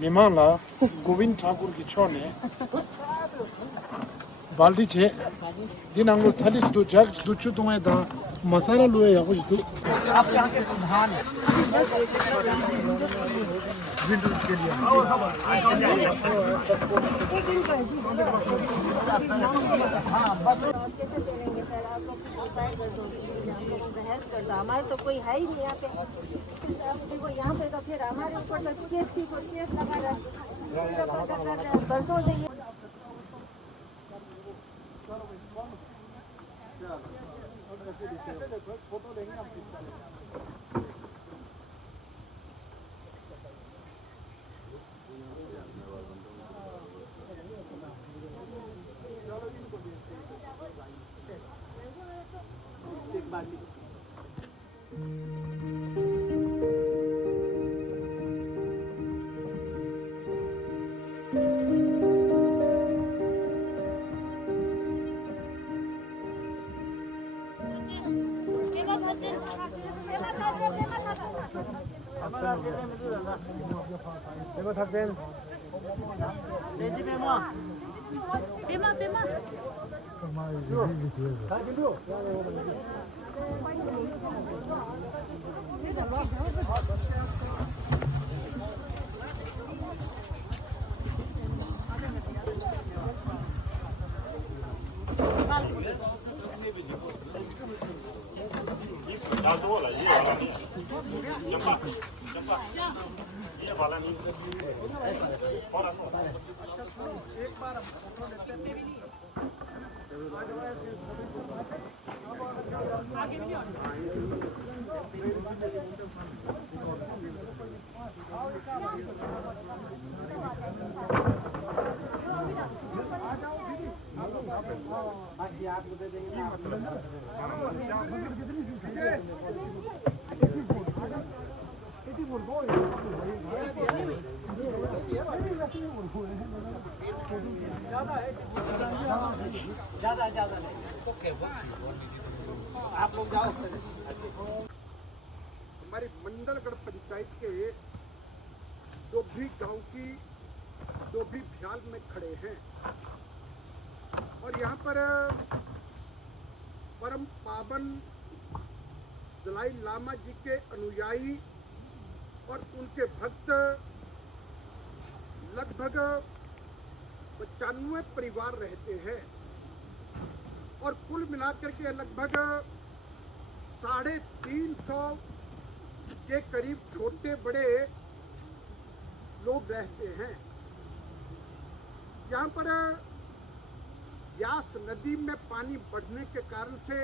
미만라 고빈 ठाकुर की छोने बाल्टी छे दिन अंगुल थाली तो जग दुचु तुम्हें दा मसाला लुए या कुछ तो आप यहाँ के प्रधान हैं। विंडोज के लिए हाँ बस कैसे चलेंगे सर? आप लोग कुछ उपाय कर दो, हम लोग बहस कर दो। हमारे तो कोई है ही नहीं यहाँ पे। अब देखो यहाँ पे तो फिर हमारे ऊपर तो केस की कोई केस लगा रहा है बरसों से ये फोटो लेंगे हम एक बार देखो थकदेन जी मेमा बीमा बीमा ये वाला नहीं थोड़ा सा एक बार हम फोटो लेते हैं बाकी आप मुझे देंगे ज्यादा ज्यादा नहीं आप लोग जाओ। हमारी मंडलगढ़ पंचायत के डोभी गांव की डोभी भ्याल में खड़े हैं और यहाँ पर परम पावन दलाई लामा जी के अनुयायी और उनके भक्त लगभग 95 परिवार रहते हैं और कुल मिलाकर के लगभग 350 के करीब छोटे बड़े लोग रहते हैं। यहाँ पर व्यास नदी में पानी बढ़ने के कारण से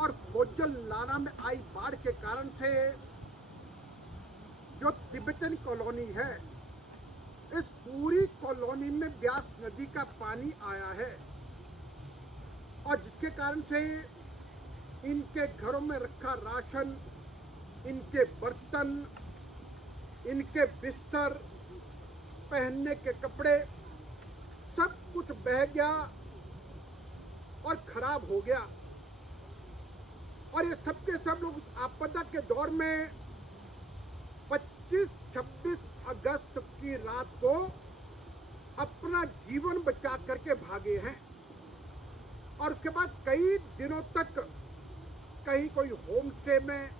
और खोजल नाला में आई बाढ़ के कारण से जो तिब्बतन कॉलोनी है, इस पूरी कॉलोनी में व्यास नदी का पानी आया है और जिसके कारण से इनके घरों में रखा राशन, इनके बर्तन, इनके बिस्तर, पहनने के कपड़े सब कुछ बह गया और खराब हो गया। और ये सब के सब लोग आपदा के दौर में 25-26 अगस्त की रात को अपना जीवन बचा करके भागे हैं और उसके बाद कई दिनों तक कहीं कोई होम स्टे में,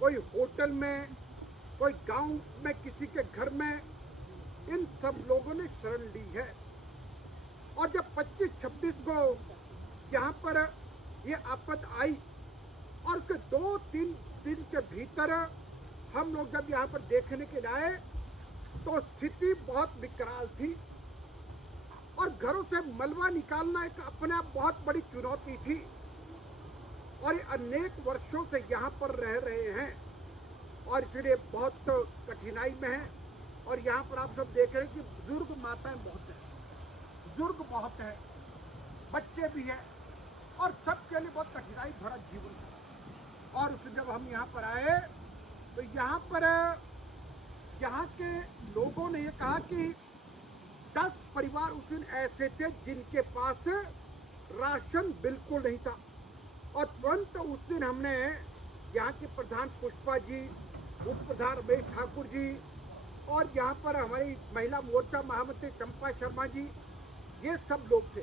कोई होटल में, कोई गांव में किसी के घर में इन सब लोगों ने शरण ली है। और जब 25-26 को यहाँ पर ये आपद आई और उसके 2-3 दिन के भीतर हम लोग जब यहाँ पर देखने के आए तो स्थिति बहुत विकराल थी और घरों से मलबा निकालना एक अपने आप बहुत बड़ी चुनौती थी और ये अनेक वर्षों से यहाँ पर रह रहे हैं और इसलिए बहुत कठिनाई में है। और यहाँ पर आप सब देख रहे हैं कि बुजुर्ग माताएं बहुत हैं, बुजुर्ग बहुत है, बच्चे भी हैं और सबके लिए बहुत कठिनाई भरा जीवन है। और उस जब हम यहाँ पर आए तो यहाँ पर यहाँ के लोगों ने ये कहा कि 10 परिवार उस दिन ऐसे थे जिनके पास राशन बिल्कुल नहीं था और तुरंत उस दिन हमने यहाँ के प्रधान पुष्पा जी, उप प्रधान रमेश ठाकुर जी और यहाँ पर हमारी महिला मोर्चा महामंत्री चंपा शर्मा जी, ये सब लोग थे।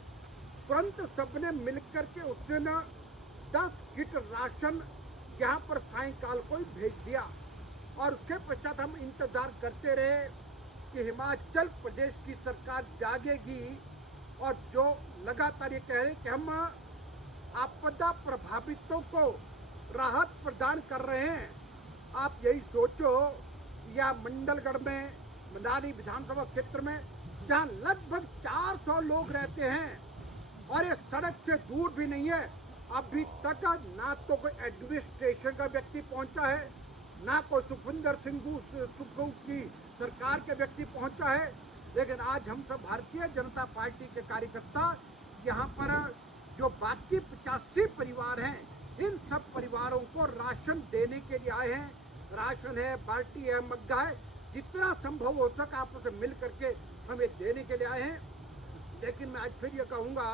तुरंत सबने मिलकर के उस दिन 10 किट राशन यहाँ पर सायंकाल को ही भेज दिया। और उसके पश्चात हम इंतजार करते रहे कि हिमाचल प्रदेश की सरकार जागेगी और जो लगातार ये कह रहे कि हम आपदा प्रभावितों को राहत प्रदान कर रहे हैं। आप यही सोचो, या मंडलगढ़ में मनाली विधानसभा क्षेत्र में जहाँ लगभग 400 लोग रहते हैं और ये सड़क से दूर भी नहीं है, अभी तक ना तो कोई एडमिनिस्ट्रेशन का व्यक्ति पहुंचा है, ना कोई सुखविंदर सिंह सुक्खू की सरकार के व्यक्ति पहुंचा है। लेकिन आज हम सब भारतीय जनता पार्टी के कार्यकर्ता यहाँ पर जो बाकी 85 परिवार हैं, इन सब परिवारों को राशन देने के लिए आए हैं। राशन है, बाल्टी है, मग्गा है, जितना संभव हो सके आपस में मिल करके हमें देने के लिए आए हैं। लेकिन मैं आज फिर ये कहूँगा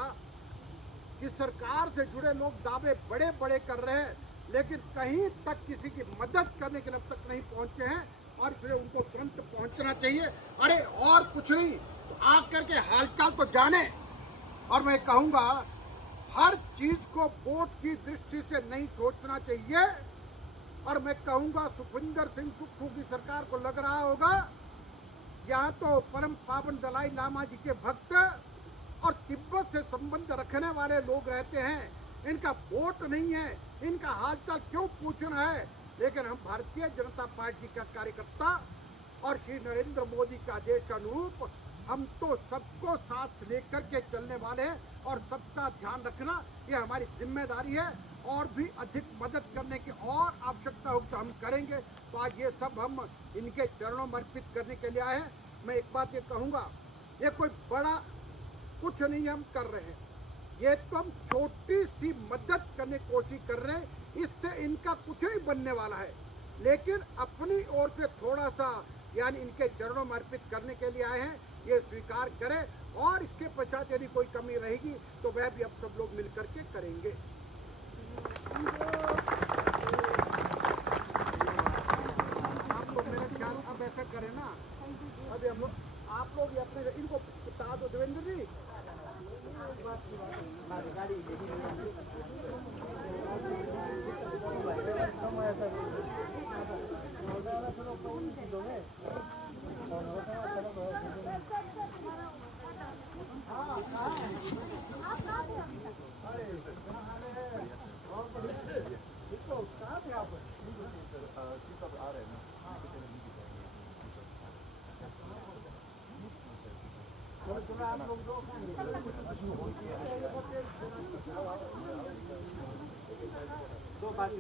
कि सरकार से जुड़े लोग दावे बड़े बड़े कर रहे हैं, लेकिन कहीं तक किसी की मदद करने के लिए अब तक नहीं पहुंचे हैं और इसलिए उनको तुरंत पहुंचना चाहिए। अरे और कुछ नहीं तो आकर के हालचाल तो जाने। और मैं कहूँगा हर चीज को वोट की दृष्टि से नहीं सोचना चाहिए। और मैं कहूँगा सुखविंदर सिंह सुक्खू की सरकार को लग रहा होगा यहाँ तो परम पावन दलाई लामा जी के भक्त और तिब्बत से संबंध रखने वाले लोग रहते हैं, इनका वोट नहीं है, इनका हालचाल क्यों पूछना है। लेकिन हम भारतीय जनता पार्टी का कार्यकर्ता और श्री नरेंद्र मोदी का आदेश के अनुरूप हम तो सबको साथ लेकर के चलने वाले हैं और सबका ध्यान रखना ये हमारी जिम्मेदारी है। और भी अधिक मदद करने की और आवश्यकता हो तो हम करेंगे। तो आज ये सब हम इनके चरणों में अर्पित करने के लिए आए हैं। मैं एक बात ये कहूँगा, ये कोई बड़ा कुछ नहीं हम कर रहे हैं, ये तो हम छोटी सी मदद करने की कोशिश कर रहे हैं, इससे इनका कुछ नहीं बनने वाला है। लेकिन अपनी ओर से थोड़ा सा यानी इनके चरणों में अर्पित करने के लिए आए हैं, ये स्वीकार करें। और इसके पश्चात यदि कोई कमी रहेगी तो वह भी अब सब लोग मिल करके करेंगे। आप लोग मेरा ख्याल अब ऐसा करें ना, अभी हम लोग आप लोग अपने इनको बता दो देवेंद्र जी। आप लोग दो बात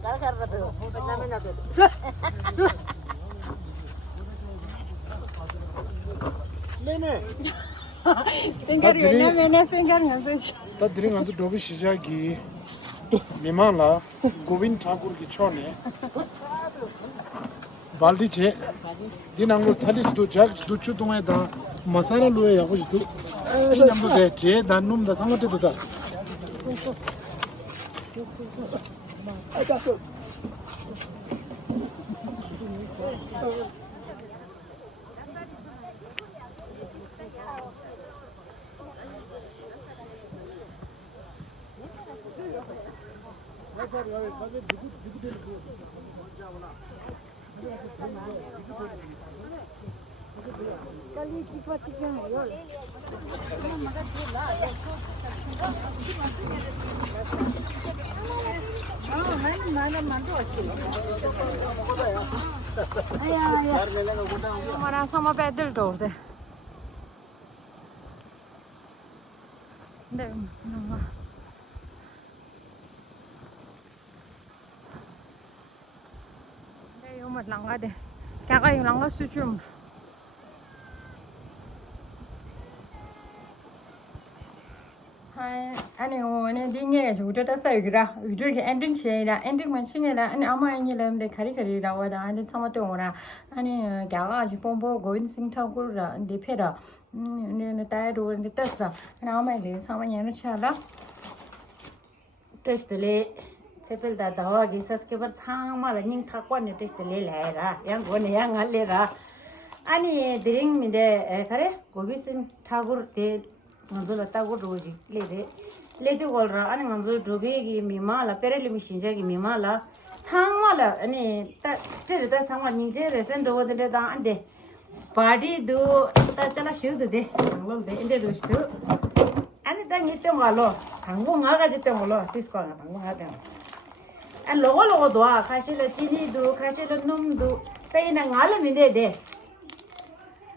क्या कर रहे हो? बच्चा में ना दे दो। तद्री अंदर डोबी 시작이 미만라 고빈 ठाकुर की छोने बाल्टी छे दिन अंगुर थाली तो जग दुचु तुम्हें दा मसाला लोए या कुछ तो इन अंगुर दे जे दानुम दा समझते तो दा हमारा sama पैदल टूर दे yung madlangga deh. Kaya kayong langga susun. 아니 오늘 딩에 저도 써이라 이렇게 엔딩 쉐이라 엔딩 만싱이라 아니 아마 아니라는데 가리가리라 와다 아니 사마도 오라 아니 가가지 뽐보 고인 싱타고라 디페라 네 타이로 네 테스라 아니 아마 이제 사마냐는 차라 टेस्टले चेपेल दा दवा गिसस के बर छामा लनिङ थाक्वाने टेस्टले ल्याएर यहाँ गोने यहाँ हालेर अनि दिरिङ मिदे खरे गोबिसिन ठाकुर ते ngazula tago roji lede golra ani ngazul dobe gi mimala perele mishinja gi mimala changmala ani ta tere ta sangwa ninje resen do de da ande party do ta chala shiu de ngol de inde do stu ani ta ngite malo 당고 나가지 때 몰라 디스코 나 당고 하대 안 로고 도 가실에 지니도 가실에 놈도 때이나 알면데 돼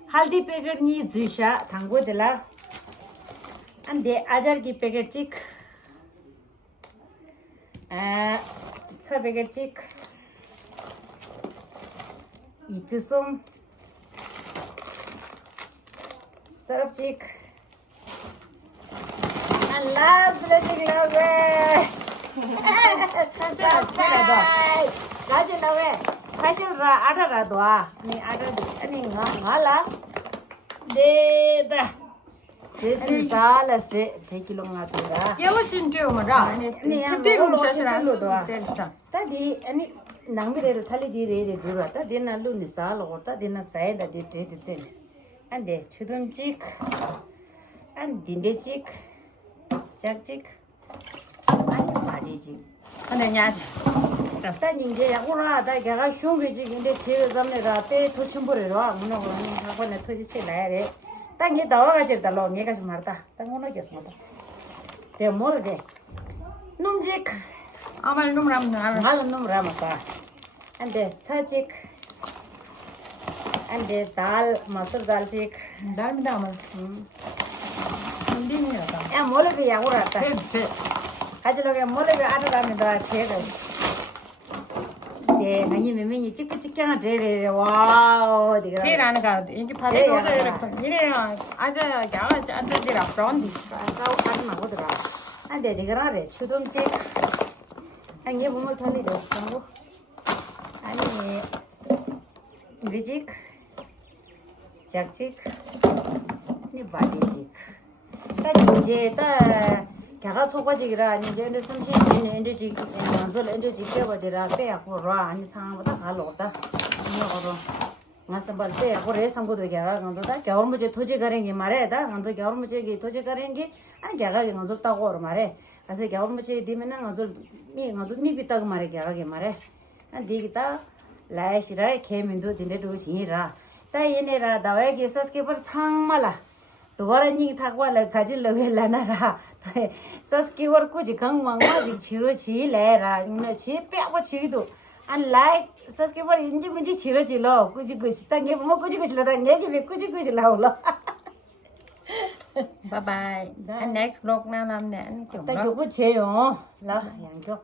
할디 패켓 니 주샤 당고들라 안데 아자르기 패켓 찍 차 패켓 찍 이트솜 서럽 찍 Last letting away. Gaji lawe. Fashion ra ada ra doa. Ni ada ni ngala. De da. Sesi sala se 3 kilo ngata. 예워 진짜 뭐라 아니 그때 좀 샤샤라 Tadi ani nangmire thali di re dura ta dina lu ni sala gorta dina saida di tre de chen. Ande chudun chik. And dinde chik. 작직 아니 말이지 근데 냐 일단 이제 야구라 다 걔가 슝게지 근데 제가 잠내라 때 도침버려라 문어 그러니 하고는 터지치 나야래 땅에 나와가지고 달로 내가 좀 말다 땅 오너겠습니다 대 모르게 놈직 아말 놈람 말은 놈 라마사 안데 차직 안데 달 마술 달직 달미다 아말 야 몰레비 야구라다 가지로게 몰레비 아르라면다 제가 네 아니 매매니 찍찍찍잖아 데레 와우 디가 제일 안 가. 이게 바데 오래 이래 아자 야가 안들이라 브라운디. 아까워 가는 나오더라 안돼 디가라래 추dom지 아니 몸을 타니도 하고 아니 리직 작직 니 바디직 이제 다 걔가 초과직이라 이제 30년 엔더지 완전 엔더지 깨버더라 빼고 라 아니 상보다 갈로다 뭐로 나서발 때 고래 상고도 걔가 간도다 겨울무제 토지 가랭이 말에다 간도 겨울무제기 토지 가랭이 아니 걔가 간도 따고 말에 그래서 겨울무제 되면은 간도 미 비따고 말에 걔가 말에 안 디기다 라이시라 개민도 dinero 지라 ता 얘네라 나와게 서스케버 상말라 दोबारा नहीं था वाला काजल लगे लाना रहा सस की और कुछ गंग मंगा जी छिरो छी ले रहा उन्हें छी पे वो छी दो अन लाइक सस के पर इंजी मुझे छिरो छी लो कुछ तंगे वो कुछ लता ये कि कुछ लाओ लो Bye bye. And next vlog na nam ne. तक कुछ है यो ला यांगो